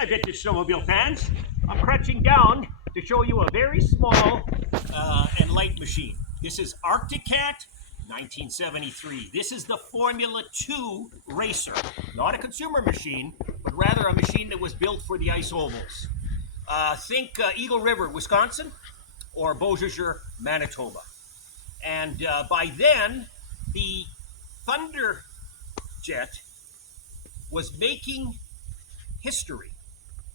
Hi, vintage snowmobile fans. I'm crunching down to show you a very small and light machine. This is Arctic Cat 1973. This is the Formula 2 racer. Not a consumer machine, but rather a machine that was built for the ice ovals. Think Eagle River, Wisconsin, or Beausejour, Manitoba. And by then, the Thunderjet was making history.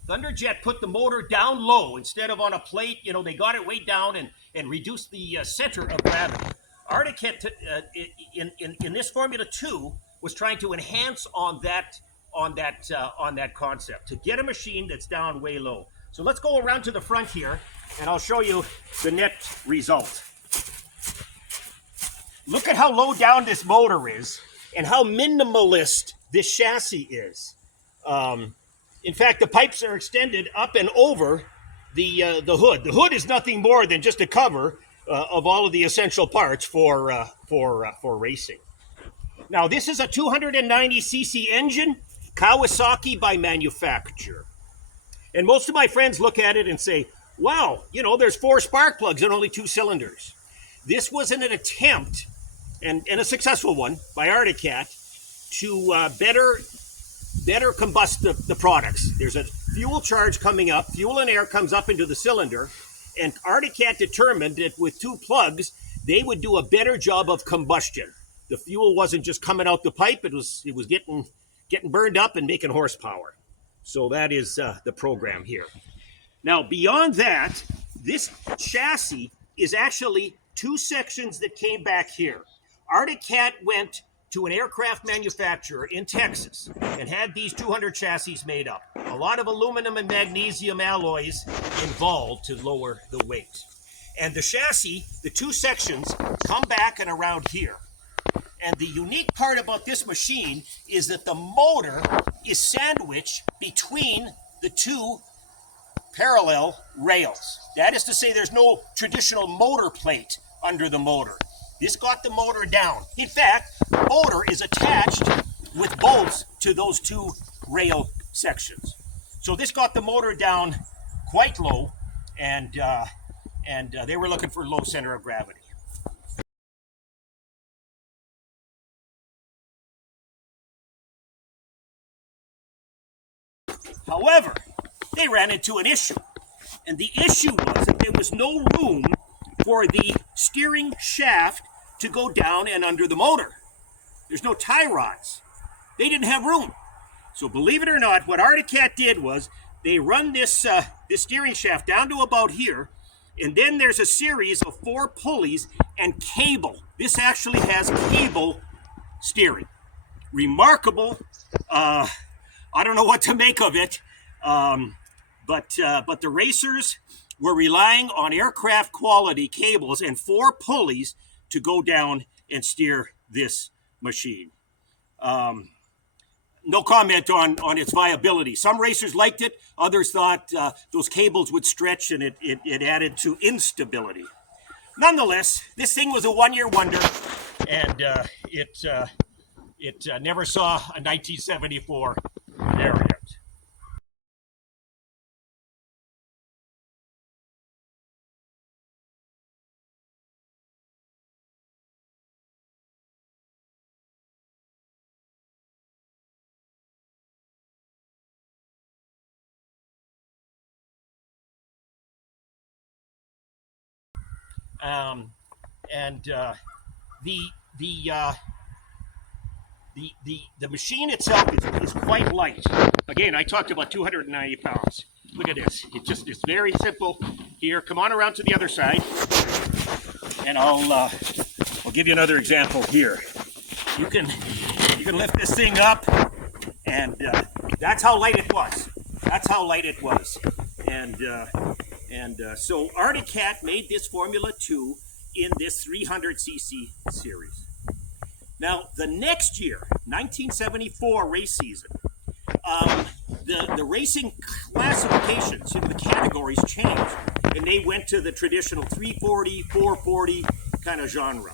Thunderjet put the motor down low instead of on a plate. You know, they got it way down and reduced the center of gravity. Arctic Cat in this Formula 2 was trying to enhance on that concept to get a machine that's down way low. So let's go around to the front here, and I'll show you the net result. Look at how low down this motor is, and how minimalist this chassis is. In fact, the pipes are extended up and over the hood. The hood is nothing more than just a cover of all of the essential parts for racing. Now, this is a 290cc engine, Kawasaki by manufacturer. And most of my friends look at it and say, wow, you know, there's 4 spark plugs and only 2 cylinders. This was an attempt, and a successful one, by Arctic Cat to better combust the products. There's a fuel charge coming up, fuel and air comes up into the cylinder, and Arctic Cat determined that with 2 plugs, they would do a better job of combustion. The fuel wasn't just coming out the pipe, it was getting burned up and making horsepower. So that is the program here. Now, beyond that, this chassis is actually 2 sections that came back here. Arctic Cat went to an aircraft manufacturer in Texas and had these 200 chassis made up. A lot of aluminum and magnesium alloys involved to lower the weight. And the chassis, the 2 sections, come back and around here. And the unique part about this machine is that the motor is sandwiched between the 2 parallel rails. That is to say, there's no traditional motor plate under the motor. This got the motor down. In fact, the motor is attached with bolts to those 2 rail sections. So this got the motor down quite low, and they were looking for low center of gravity. However, they ran into an issue, and the issue was that there was no room for the steering shaft to go down and under the motor. There's no tie rods. They didn't have room. So believe it or not, what Arctic Cat did was they run this steering shaft down to about here, and then there's a series of 4 pulleys and cable. This actually has cable steering. Remarkable. I don't know what to make of it, but the racers were relying on aircraft quality cables and 4 pulleys to go down and steer this machine. No comment on its viability. Some racers liked it, others thought those cables would stretch and it added to instability. Nonetheless, this thing was a 1-year wonder, and it never saw a 1974 variant. The machine itself is quite light. Again, I talked about 290 pounds. Look at this. It's very simple. Here, come on around to the other side, and I'll give you another example here. You can lift this thing up, and that's how light it was. That's how light it was. So Arctic Cat made this Formula 2 in this 300cc series. Now, the next year, 1974 race season, the racing classifications, the categories changed, and they went to the traditional 340, 440 kind of genre.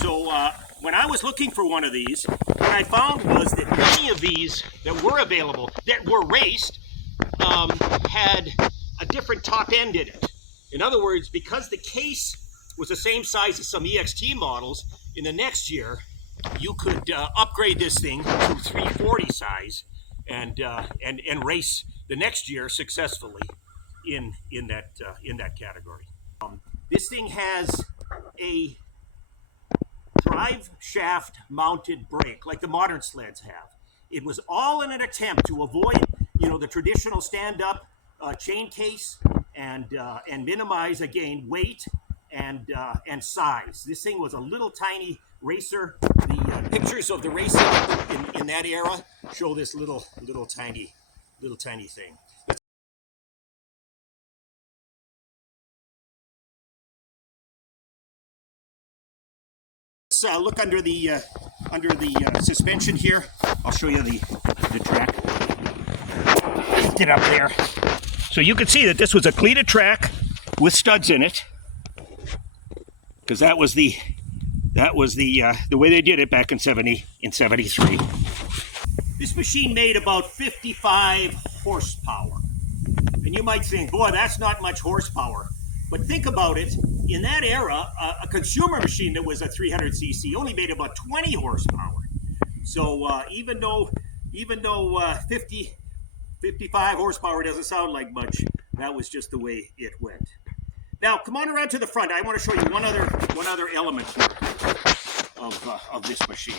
So when I was looking for one of these, what I found was that many of these that were available, that were raced, had a different top end in it. In other words, because the case was the same size as some EXT models, in the next year, you could upgrade this thing to 340 size and race the next year successfully in that category. This thing has a drive shaft mounted brake like the modern sleds have. It was all in an attempt to avoid, the traditional stand-up chain case and minimize again weight and size. This thing was a little tiny racer. The pictures of the racing in that era show this little tiny thing. Let's look under the suspension here. I'll show you the track. Get up there. So you can see that this was a cleated track with studs in it, because that was the way they did it back in 73. This machine made about 55 horsepower, and you might think, boy, that's not much horsepower. But think about it. In that era, a consumer machine that was a 300cc only made about 20 horsepower. So even though 55 horsepower doesn't sound like much, that was just the way it went. Now, come on around to the front. I want to show you one other element here of this machine.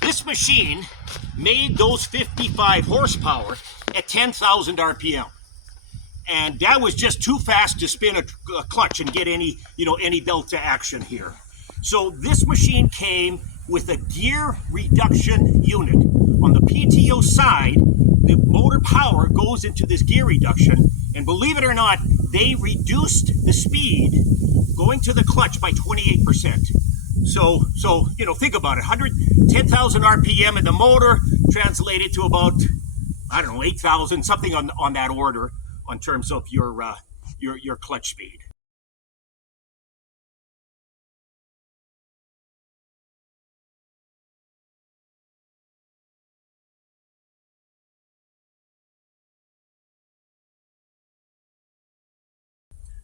This machine made those 55 horsepower at 10,000 RPM. And that was just too fast to spin a clutch and get any delta action here. So this machine came with a gear reduction unit. On the PTO side, the motor power goes into this gear reduction, and believe it or not, they reduced the speed going to the clutch by 28%. So think about it, 10,000 RPM in the motor translated to about, 8,000, something on that order, on terms of your clutch speed.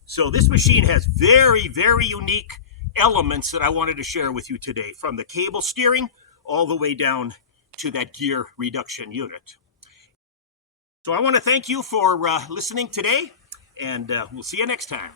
So this machine has very, very unique elements that I wanted to share with you today, from the cable steering all the way down to that gear reduction unit. So I want to thank you for listening today, and we'll see you next time.